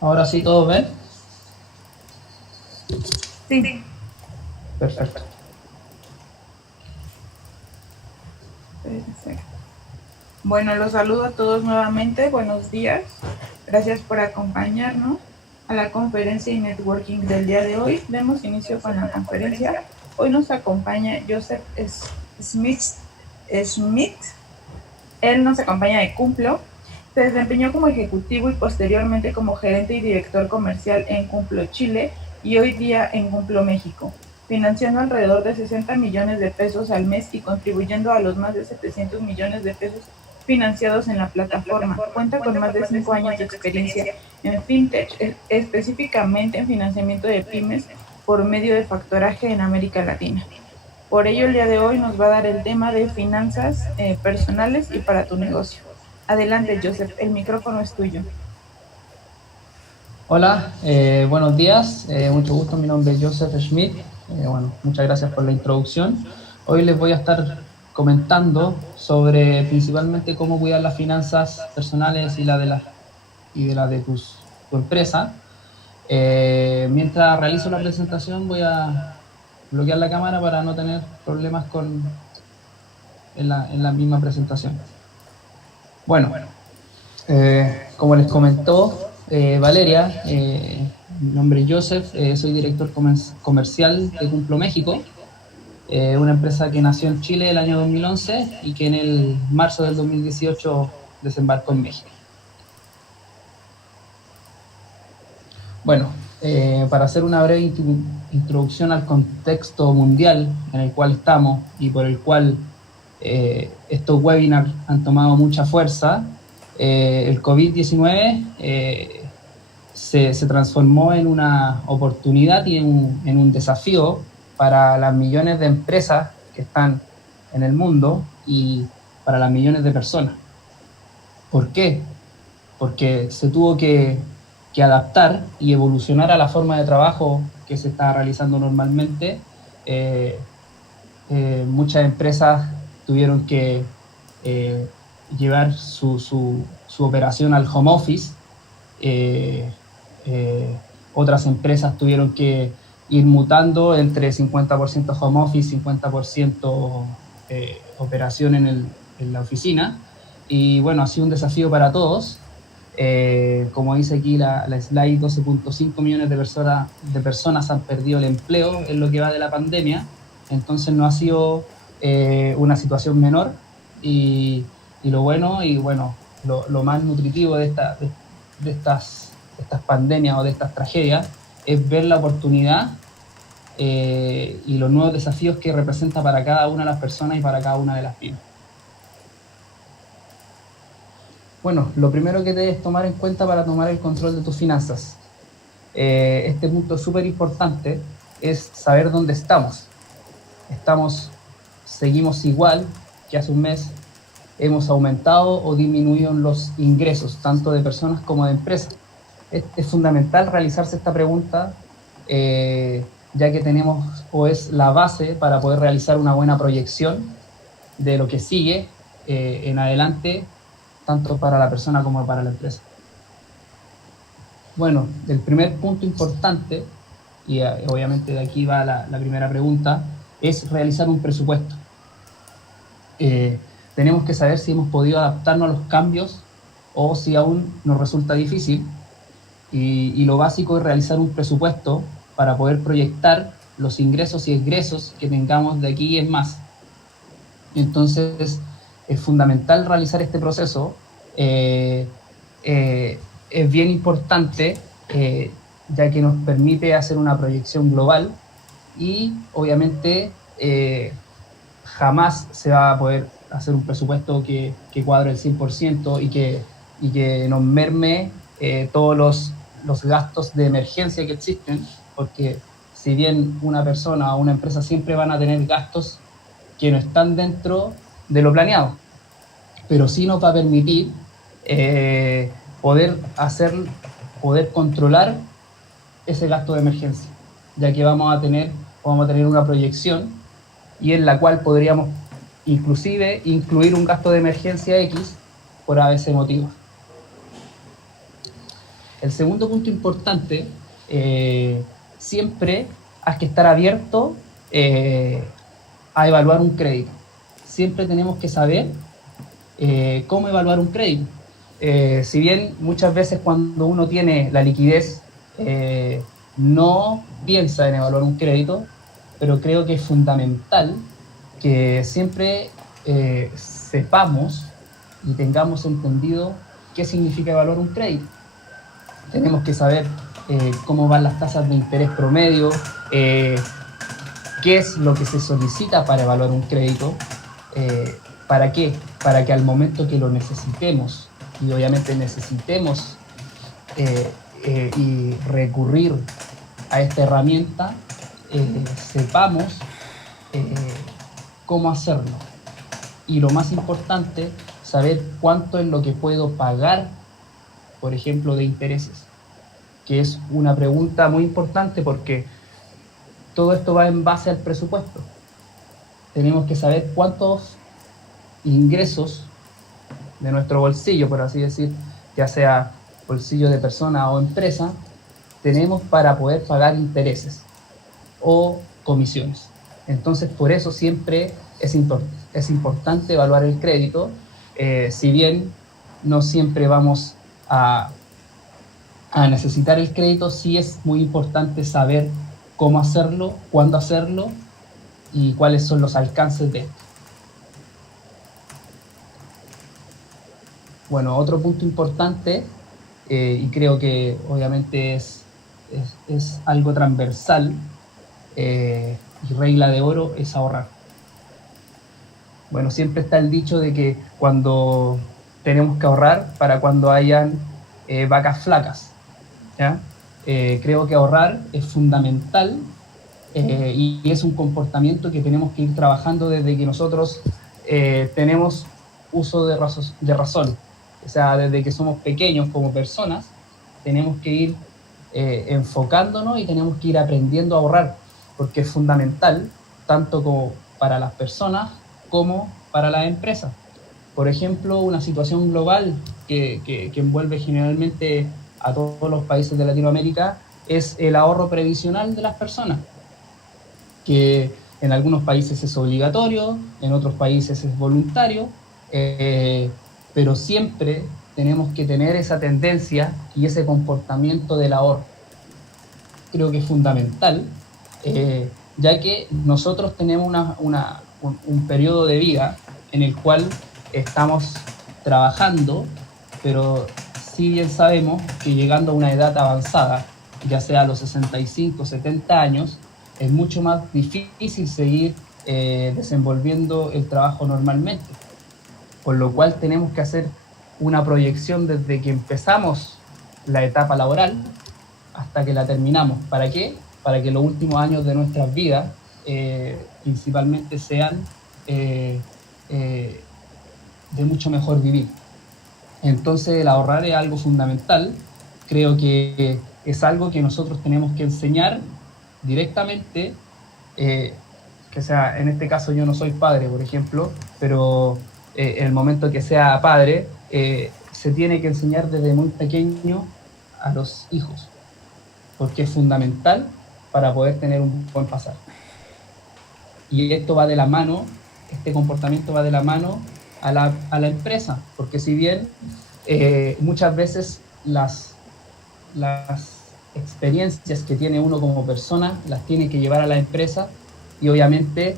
Ahora sí, ¿todos ven? Sí. Perfecto. Perfecto. Bueno, los saludo a todos nuevamente. Buenos días. Gracias por acompañarnos a la conferencia y networking del día de hoy. Demos inicio con la conferencia. Hoy nos acompaña Joseph Smith. Él nos acompaña de Cumplo. Se desempeñó como ejecutivo y posteriormente como gerente y director comercial en Cumplo Chile y hoy día en Cumplo México, financiando alrededor de 60 millones de pesos al mes y contribuyendo a los más de 700 millones de pesos financiados en la plataforma. Cuenta con más de 5 años de experiencia en fintech, específicamente en financiamiento de pymes por medio de factoraje en América Latina. Por ello, el día de hoy nos va a dar el tema de finanzas personales y para tu negocio. Adelante, Joseph, el micrófono es tuyo. Hola, buenos días, mucho gusto, mi nombre es Joseph Schmidt. Muchas gracias por la introducción. Hoy les voy a estar comentando sobre principalmente cómo cuidar las finanzas personales y la de tu empresa. Mientras realizo la presentación voy a bloquear la cámara para no tener problemas en la misma presentación. Bueno, como les comentó Valeria, mi nombre es Joseph, soy director comercial de Cumplo México, una empresa que nació en Chile el año 2011 y que en el marzo del 2018 desembarcó en México. Bueno, para hacer una breve introducción al contexto mundial en el cual estamos y por el cual estos webinars han tomado mucha fuerza, el COVID-19 se transformó en una oportunidad y en un desafío para las millones de empresas que están en el mundo y para las millones de personas. ¿Por qué? Porque se tuvo que adaptar y evolucionar a la forma de trabajo que se está realizando normalmente. Muchas empresas tuvieron que llevar su operación al home office. Otras empresas tuvieron que ir mutando entre 50% home office, 50% operación en la oficina. Y bueno, ha sido un desafío para todos. Como dice aquí la slide, 12.5 millones de personas han perdido el empleo en lo que va de la pandemia. Entonces no ha sido una situación menor. Y lo más nutritivo de estas pandemias o de estas tragedias es ver la oportunidad y los nuevos desafíos que representa para cada una de las personas y para cada una de las pymes. Bueno, lo primero que debes tomar en cuenta para tomar el control de tus finanzas, este punto súper importante, es saber dónde estamos. Seguimos igual que hace un mes, hemos aumentado o disminuido los ingresos, tanto de personas como de empresas. Es fundamental realizarse esta pregunta, ya que tenemos o es la base para poder realizar una buena proyección de lo que sigue en adelante, tanto para la persona como para la empresa. Bueno, el primer punto importante, y obviamente de aquí va la primera pregunta, es realizar un presupuesto. Tenemos que saber si hemos podido adaptarnos a los cambios o si aún nos resulta difícil. Y lo básico es realizar un presupuesto para poder proyectar los ingresos y egresos que tengamos de aquí en más. Entonces, es fundamental realizar este proceso. Es bien importante, ya que nos permite hacer una proyección global y obviamente jamás se va a poder hacer un presupuesto que cuadre el 100% y que nos merme todos los gastos de emergencia que existen, porque si bien una persona o una empresa siempre van a tener gastos que no están dentro de lo planeado, pero sí nos va a permitir poder controlar ese gasto de emergencia, ya que vamos a tener una proyección y en la cual podríamos inclusive incluir un gasto de emergencia X por ABC motivo. El segundo punto importante, siempre hay que estar abierto a evaluar un crédito. Siempre tenemos que saber cómo evaluar un crédito. Si bien muchas veces cuando uno tiene la liquidez no piensa en evaluar un crédito, pero creo que es fundamental que siempre sepamos y tengamos entendido qué significa evaluar un crédito. Tenemos que saber cómo van las tasas de interés promedio, qué es lo que se solicita para evaluar un crédito, ¿para qué? Para que al momento que lo necesitemos, y obviamente necesitemos y recurrir a esta herramienta, sepamos cómo hacerlo. Y lo más importante, saber cuánto es lo que puedo pagar, por ejemplo, de intereses, que es una pregunta muy importante porque todo esto va en base al presupuesto. Tenemos que saber cuántos ingresos de nuestro bolsillo, por así decir, ya sea bolsillo de persona o empresa, tenemos para poder pagar intereses o comisiones. Entonces, por eso siempre es importante evaluar el crédito, si bien no siempre vamos a necesitar el crédito, sí es muy importante saber cómo hacerlo, cuándo hacerlo y cuáles son los alcances de esto. Bueno, otro punto importante, y creo que obviamente es algo transversal, y regla de oro, es ahorrar. Bueno, siempre está el dicho de que cuando tenemos que ahorrar para cuando hayan vacas flacas, ¿ya? Creo que ahorrar es fundamental y es un comportamiento que tenemos que ir trabajando desde que nosotros tenemos uso de razón. O sea, desde que somos pequeños como personas, tenemos que ir enfocándonos y tenemos que ir aprendiendo a ahorrar, porque es fundamental tanto como para las personas como para las empresas. Por ejemplo, una situación global que envuelve generalmente a todos los países de Latinoamérica es el ahorro previsional de las personas, que en algunos países es obligatorio, en otros países es voluntario, pero siempre tenemos que tener esa tendencia y ese comportamiento del ahorro. Creo que es fundamental, ya que nosotros tenemos un periodo de vida en el cual estamos trabajando, pero si bien sabemos que llegando a una edad avanzada, ya sea a los 65, 70 años, es mucho más difícil seguir desenvolviendo el trabajo normalmente. Por lo cual tenemos que hacer una proyección desde que empezamos la etapa laboral hasta que la terminamos. ¿Para qué? Para que los últimos años de nuestras vidas principalmente sean de mucho mejor vivir. Entonces el ahorrar es algo fundamental. Creo que es algo que nosotros tenemos que enseñar directamente, que sea, en este caso yo no soy padre, por ejemplo, pero en el momento que sea padre, se tiene que enseñar desde muy pequeño a los hijos, porque es fundamental para poder tener un buen pasar. Y esto va de la mano, este comportamiento va de la mano a la empresa, porque si bien muchas veces las experiencias que tiene uno como persona las tiene que llevar a la empresa y obviamente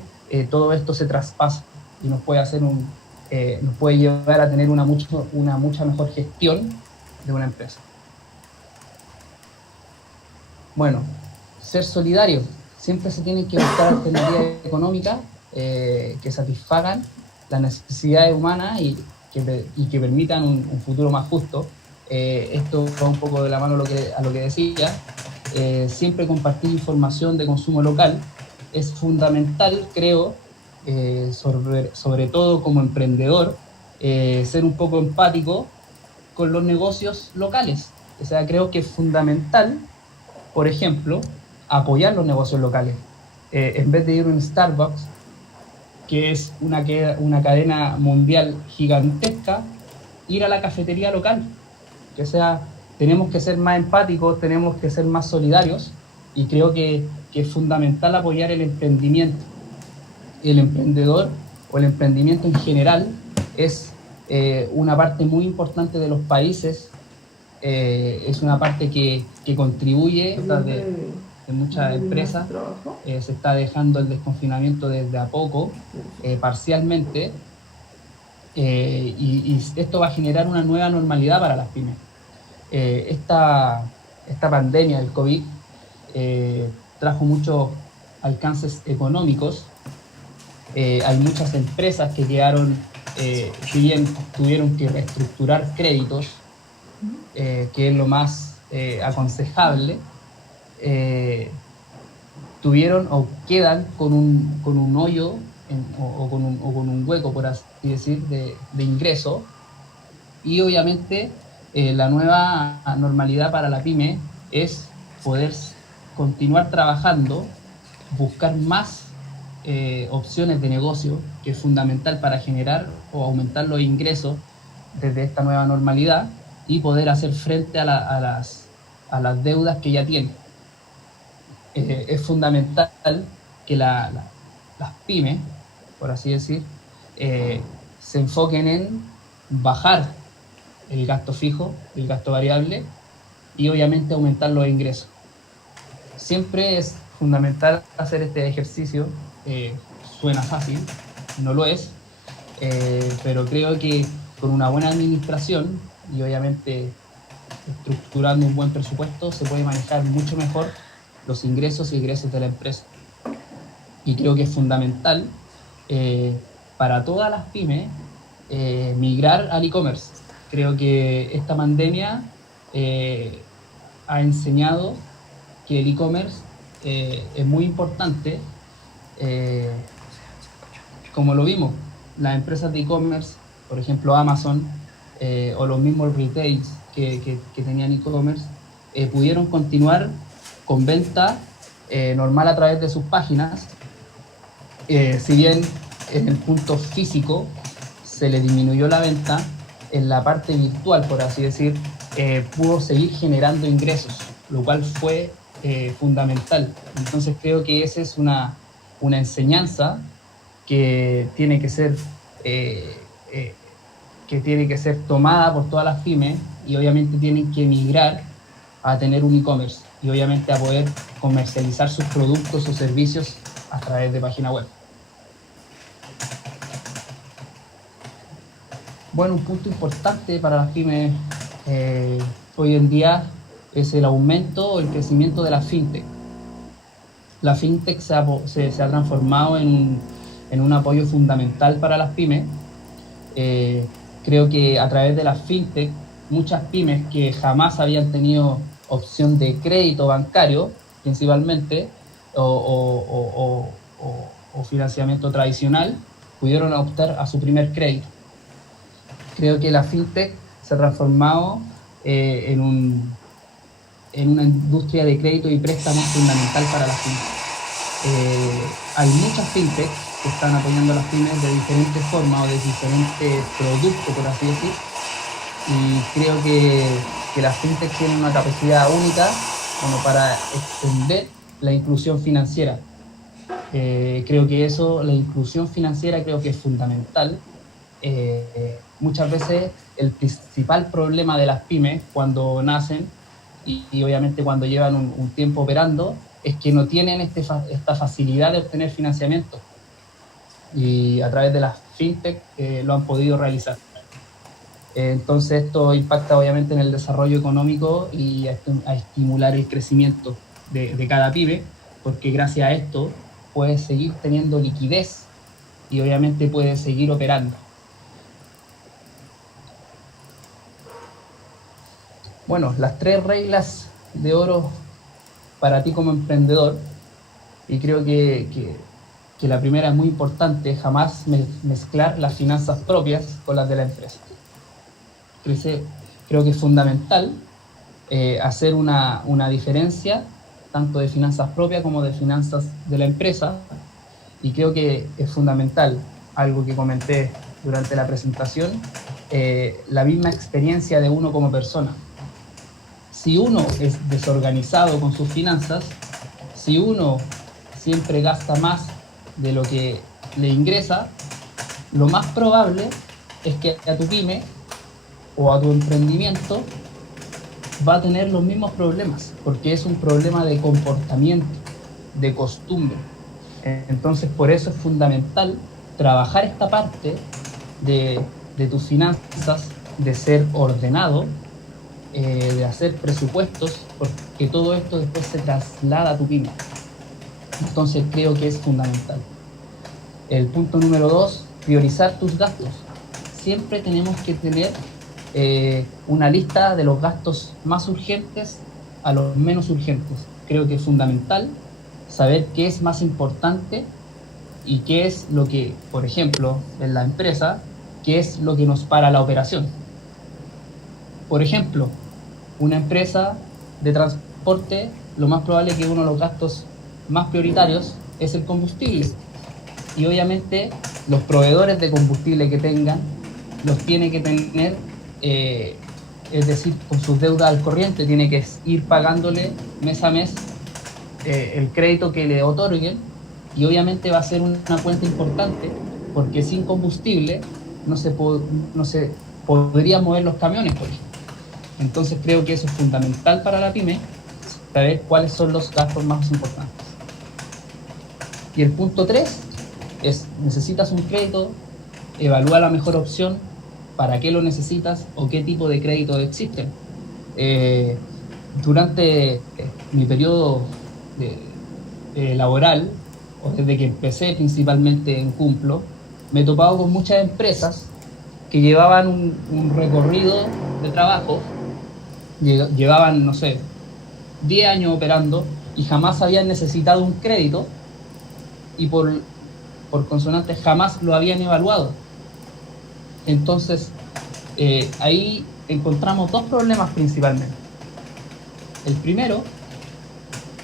todo esto se traspasa y nos puede llevar a tener una mucha mejor gestión de una empresa. Bueno, ser solidario. Siempre se tienen que buscar alternativas económicas que satisfagan las necesidades humanas y que permitan un futuro más justo. Esto va un poco de la mano a lo que decía. Siempre compartir información de consumo local es fundamental, creo, sobre todo como emprendedor, ser un poco empático con los negocios locales. O sea, creo que es fundamental, por ejemplo, apoyar los negocios locales. En vez de ir a un Starbucks, que es una cadena mundial gigantesca, ir a la cafetería local. O sea, tenemos que ser más empáticos, tenemos que ser más solidarios, y creo que es fundamental apoyar el emprendimiento. El emprendedor o el emprendimiento en general es una parte muy importante de los países, es una parte que contribuye de muchas empresas. Se está dejando el desconfinamiento desde a poco, parcialmente, y esto va a generar una nueva normalidad para las pymes. Esta pandemia del COVID trajo muchos alcances económicos. Hay muchas empresas que quedaron, si bien tuvieron que reestructurar créditos, que es lo más aconsejable, tuvieron o quedan con un hoyo o con un hueco, por así decir, de ingreso. Y obviamente la nueva normalidad para la pyme es poder continuar trabajando, buscar más opciones de negocio, que es fundamental para generar o aumentar los ingresos desde esta nueva normalidad y poder hacer frente a las deudas que ya tiene. Es fundamental que las pymes, por así decir, se enfoquen en bajar el gasto fijo, el gasto variable, y obviamente aumentar los ingresos. Siempre es fundamental hacer este ejercicio. Suena fácil, no lo es, pero creo que con una buena administración y obviamente estructurando un buen presupuesto se puede manejar mucho mejor los ingresos y egresos de la empresa. Y creo que es fundamental para todas las pymes migrar al e-commerce. Creo que esta pandemia ha enseñado que el e-commerce es muy importante. Como lo vimos, las empresas de e-commerce, por ejemplo Amazon, o los mismos retails que tenían e-commerce, pudieron continuar con venta normal a través de sus páginas. Si bien en el punto físico se le disminuyó la venta, en la parte virtual, por así decir, pudo seguir generando ingresos, lo cual fue fundamental. Entonces creo que esa es una enseñanza que tiene que ser tomada por todas las pymes, y obviamente tienen que migrar a tener un e-commerce y obviamente a poder comercializar sus productos o servicios a través de página web. Bueno, un punto importante para las pymes hoy en día es el aumento o el crecimiento de la fintech. La fintech se ha transformado en un apoyo fundamental para las pymes. Creo que a través de la fintech, muchas pymes que jamás habían tenido opción de crédito bancario, principalmente, o financiamiento tradicional, pudieron optar a su primer crédito. Creo que la fintech se ha transformado en una industria de crédito y préstamos fundamental para las pymes. Hay muchas fintech que están apoyando a las pymes de diferentes formas o de diferentes productos, por así decir, y creo que las fintech tienen una capacidad única para extender la inclusión financiera. Creo que la inclusión financiera creo que es fundamental. Muchas veces el principal problema de las pymes cuando nacen y obviamente cuando llevan un tiempo operando es que no tienen esta facilidad de obtener financiamiento, y a través de las fintech lo han podido realizar. Entonces esto impacta obviamente en el desarrollo económico y a estimular el crecimiento de cada pyme, porque gracias a esto puede seguir teniendo liquidez y obviamente puede seguir operando. Bueno, las 3 reglas de oro para ti como emprendedor, y creo que la primera es muy importante: jamás mezclar las finanzas propias con las de la empresa. Creo que es fundamental hacer una diferencia tanto de finanzas propias como de finanzas de la empresa, y creo que es fundamental, algo que comenté durante la presentación, la misma experiencia de uno como persona. Si uno es desorganizado con sus finanzas, si uno siempre gasta más de lo que le ingresa, lo más probable es que a tu pyme o a tu emprendimiento va a tener los mismos problemas, porque es un problema de comportamiento, de costumbre. Entonces, por eso es fundamental trabajar esta parte de tus finanzas, de ser ordenado, de hacer presupuestos, porque todo esto después se traslada a tu pyme. Entonces, creo que es fundamental. El punto número 2, priorizar tus gastos. Siempre tenemos que tener una lista de los gastos más urgentes a los menos urgentes. Creo que es fundamental saber qué es más importante y qué es lo que, por ejemplo, en la empresa, qué es lo que nos para la operación. Por ejemplo, una empresa de transporte, lo más probable es que uno de los gastos más prioritarios es el combustible. Y obviamente los proveedores de combustible que tengan los tiene que tener, es decir, con sus deudas al corriente, tiene que ir pagándole mes a mes el crédito que le otorguen, y obviamente va a ser una cuenta importante, porque sin combustible no se podrían mover los camiones, por ejemplo. Entonces creo que eso es fundamental para la pyme, saber cuáles son los gastos más importantes. Y el punto 3 es, necesitas un crédito, evalúa la mejor opción, para qué lo necesitas o qué tipo de crédito existen. Durante mi periodo laboral, o desde que empecé principalmente en Cumplo, me he topado con muchas empresas que llevaban un recorrido de trabajo, llevaban, no sé, 10 años operando y jamás habían necesitado un crédito, y por consonante jamás lo habían evaluado. Entonces, ahí encontramos dos problemas principalmente. El primero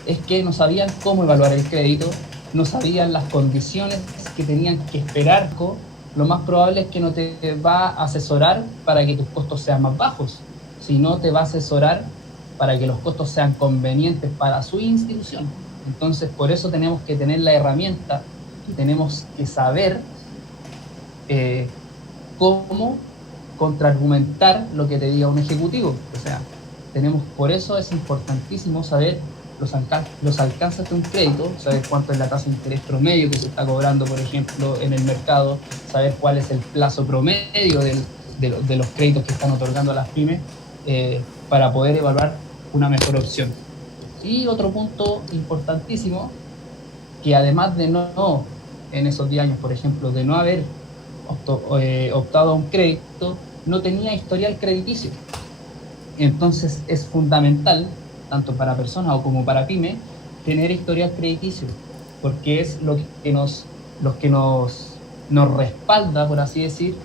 es que no sabían cómo evaluar el crédito, no sabían las condiciones que tenían que esperar. Lo más probable es que no te va a asesorar para que tus costos sean más bajos, sino te va a asesorar para que los costos sean convenientes para su institución. Entonces, por eso tenemos que tener la herramienta y tenemos que saber cómo contraargumentar lo que te diga un ejecutivo. O sea, por eso es importantísimo saber los alcances de un crédito, saber cuánto es la tasa de interés promedio que se está cobrando, por ejemplo, en el mercado, saber cuál es el plazo promedio de los créditos que están otorgando a las pymes, para poder evaluar una mejor opción. Y otro punto importantísimo, que además de no en esos 10 años, por ejemplo, de no haber optado a un crédito, no tenía historial crediticio. Entonces es fundamental, tanto para personas o como para pyme, tener historial crediticio, porque es lo que nos respalda, por así decir,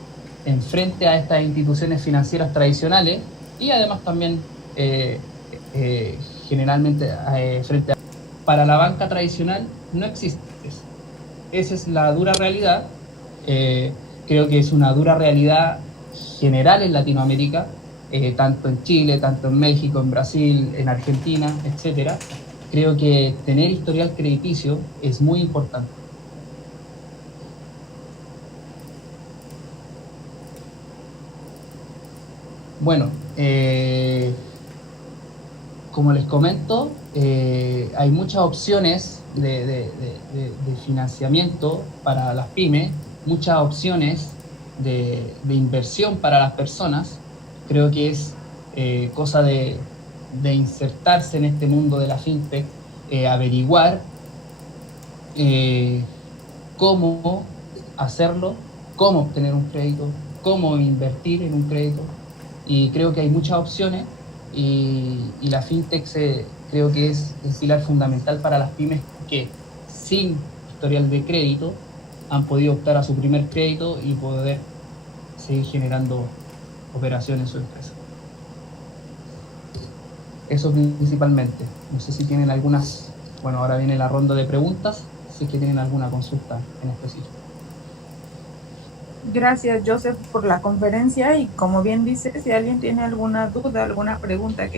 en frente a estas instituciones financieras tradicionales, y además también generalmente frente a... Para la banca tradicional no existe eso. Esa es la dura realidad. Creo que es una dura realidad general en Latinoamérica, tanto en Chile, tanto en México, en Brasil, en Argentina, etcétera. Creo que tener historial crediticio es muy importante. Bueno, como les comento, hay muchas opciones de financiamiento para las pymes, muchas opciones de inversión para las personas. Creo que es cosa de insertarse en este mundo de la fintech, averiguar cómo hacerlo, cómo obtener un crédito, cómo invertir en un crédito. Y creo que hay muchas opciones, y la fintech creo que es un pilar fundamental para las pymes que sin historial de crédito han podido optar a su primer crédito y poder seguir generando operaciones en su empresa. Eso principalmente. No sé si tienen algunas... Bueno, ahora viene la ronda de preguntas, si es que tienen alguna consulta en específico. Gracias, Joseph, por la conferencia, y como bien dice, si alguien tiene alguna duda, alguna pregunta que